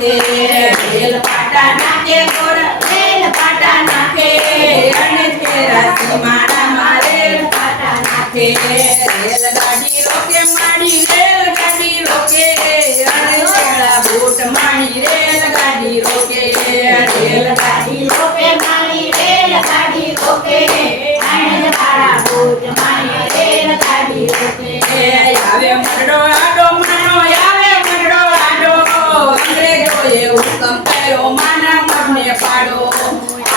નાખે રેલ પાટા નાખે ગોળ રેલ પાટા નાખે અને કેરા સીમાડામાં રેલ પાટા નાખે રેલગાડી રોકે માડી રેલગાડી રોકે અને કેળા બૂટ માણી રેલગાડી રોકે રેલગાડી રોકે માણી રેલગાડી રોકે અને કાળા બૂટ માણી રેલગાડી રોકે આવે મરડો આડો માનો આવે મરડો આડો અંગ્રેજોએ હુકમ કર્યો માના મરને પાડો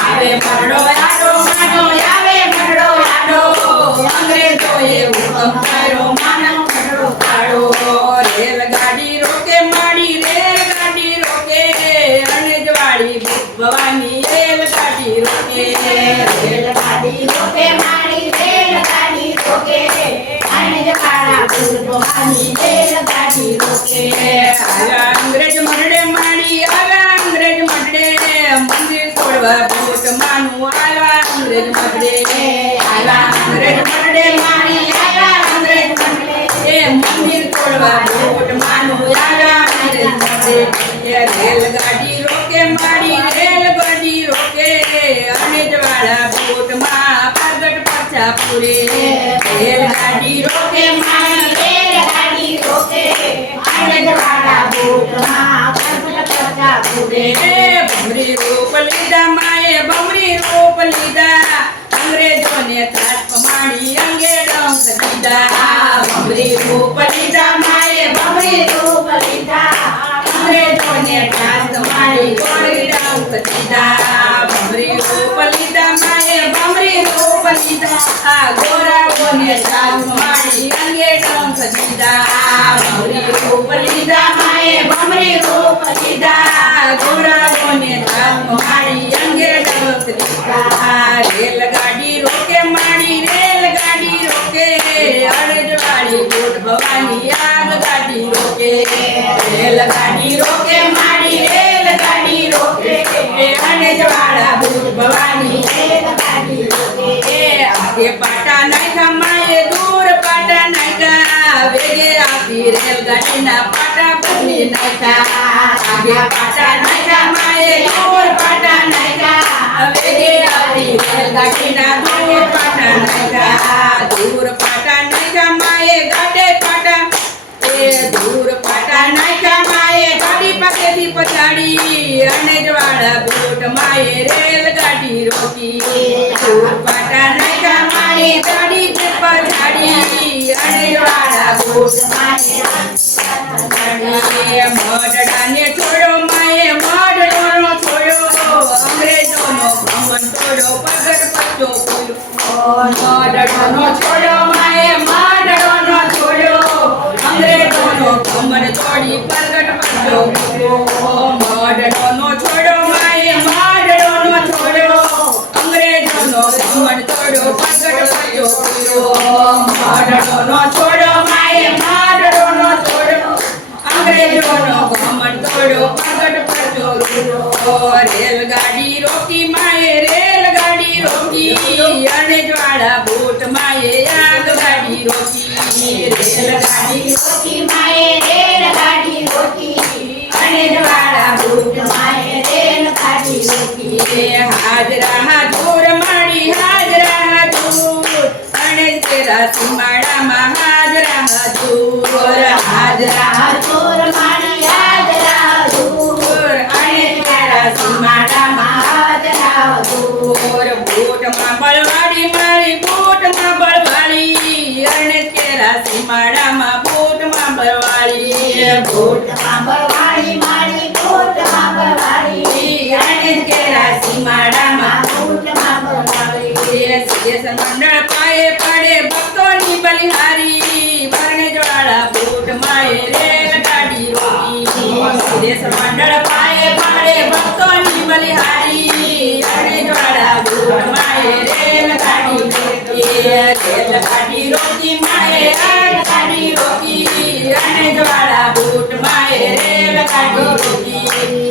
આવે મરડો આડો માનો આવે મરડો આડો અંગ્રેજોએ હુકમ કર્યો માના મરડો પાડો રેલગાડી રોકે માડી રેલગાડી રોકે અને જવાડી ભવાની રેલગાડી રોકે રેલગાડી રોકે માડી રેલગાડી રોકે અને જવાડા ભવાની રેલગાડી રોકે આવા અંગ્રેજ મરડે માડી આવા અંગ્રેજ મરડે મંદિર તોડવા ભૂત માનું આવા અંગ્રેજ મરડે આવા અંગ્રેજ મરડે માડી આવા અંગ્રેજ મરડે મંદિર તોડવા ભૂત માનું આવા અંગ્રેજ મરડે રેલગાડી રોકે માડી રેલગાડી રોકે અને જવાડા ભૂત માં પ્રગટ પાછા પૂરે રેલગાડી રોકે માડી રેલગાડી રોકે અને જવાડા ભૂત માં પ્રગટ પાછા પૂરે ભમરી રૂપ લીધા માએ ભમરી રૂપ લીધા અંગ્રેજોને ત્રાસ પમાડી અંગે ડંખ દીધા ભમરી રૂપ લીધા માએ ભમરી રૂપ લીધા અંગ્રેજોને ત્રાસ પમાડી ગોળી ડંખ દીધા ભમરી રૂપ લીધા માએ ભમરી રૂપ લીધા ગોરાઓને ત્રાસ પમાડી અંગે ડંખ દીધા ભમરી રૂપ લીધા માએ ભમરી રૂપ લીધા ગોરાઓને ત્રાસ પમાડી અંગે ડંખ દીધા રેલગાડી રોકે માડી રેલગાડી રોકે અરજવાડી ભૂત ભવાની આગગાડી રોકે રેલગાડી રોકે માડી રેલગાડી રોકે અરજવાડા ભૂત ભવાની રેલગાડી રોકે આગે પાટા નાખ્યા માએ દૂર પાટા નાખ્યા વેગે આપી રેલગાડીના પાટા બદલી નાખ્યા આગે પાટા નાખ્યા માએ દૂર પાટા નાખ્યા વેગે આપી રેલગાડીના દૂર પાટા નાખ્યા દૂર પાટા નાખ્યા માએ ગાડે પાટા દૂર પાટા નાખ્યા માએ ગાડી પાસેથી પછાડી અને જવાડા બૂટ માએ રેલગાડી રોકી દૂર પાટા નાખ્યા માએ ગાડી પછાડી અને જવાડા બૂટ માએ મડડાને છોડો માએ મડડોનો છોડો અંગ્રેજોનો ભમન છોડો પ્રગટ પચ્ચો બોલ્યો મડડોનો છોડો માએ મડડોનો છોડો અંગ્રેજોનો ભમન છોડી પ્રગટ પચ્ચો બોલ્યો મડડોનો છોડો માએ મડડોનો છોડો અંગ્રેજોનો ભમન છોડો પ્રગટ પચ્ચો બોલ્યો મડડોનો છોડો માએ મડડોનો છોડો અંગ્રેજોનો ભમન છોડો પ્રગટ પચ્ચો બોલ્યો રેલગાડી રોકી માએ રેલગાડી રોકી અને જ્વાળા બૂટ માએ આગગાડી રોકી રેલગાડી રોકી માએ રેલગાડી રોકી અને જ્વાળા બૂટ માએ રેલગાડી રોકી હાજરા હજૂર માડી હાજરા હજૂર અને તેરા સીમાડામાં હાજરા હજૂર હાજરા હજૂર માડી હાજરા હજૂર અને તેરા સીમાડામાં હાજરા હજૂર બૂટમાં બળવાડી મારી બૂટમાં બળવાડી અને તેરા સીમાડામાં બૂટમાં બળવાડી બૂટમાં બળવાડી મારી બૂટમાં બળવાડી અને તેરા સીમાડામાં બૂટમાં બળવાડી સિદ્ધેશ્વર મંડળ પાયે પડે ભક્તોની બલિહારી વરણે જોડાળા બૂટ માએ રેલગાડી રોકી સિદ્ધેશ્વર મંડળ પાયે પડે ભક્તોની બલિહારી વરણે જોડાળા બૂટ માએ રેલગાડી રોકી રેલગાડી રોકી માએ રેલગાડી રોકી અને જોડાળા બૂટ માએ રેલગાડી રોકી